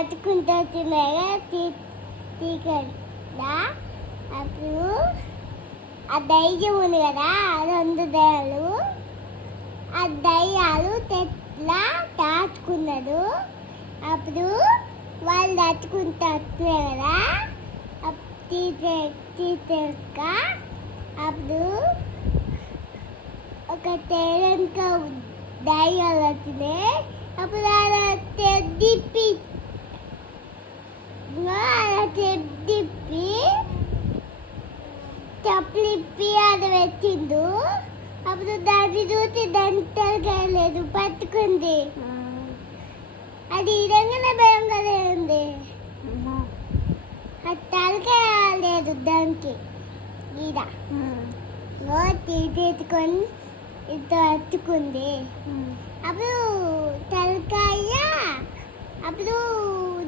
అతుకుంటూ వచ్చినాయి తీకడా. అప్పుడు ఆ దయ్యం ఉంది కదా, 2 దయ్యాలు. ఆ దయ్యాలు తెట్లా దాచుకున్నాడు. అప్పుడు వాళ్ళు దాచుకుంటూ వచ్చినాయి కదా, తీసాక అప్పుడు ఒక తేలిక దయ్యాలు వచ్చినాయి. అప్పుడు అలా తిప్పి చప్పలిప్పి అది పెట్టిండు. అప్పుడు దాన్ని చూసి దాని తలకాయ లేదు, పట్టుకుంది. అది ఇదంగానే భయంగానే ఉంది. ఆ తలకాయ లేదు దానికి. ఈడ తీసేసుకొని ఇంత అతుకుంది. అప్పుడు తలకాయ అప్పుడు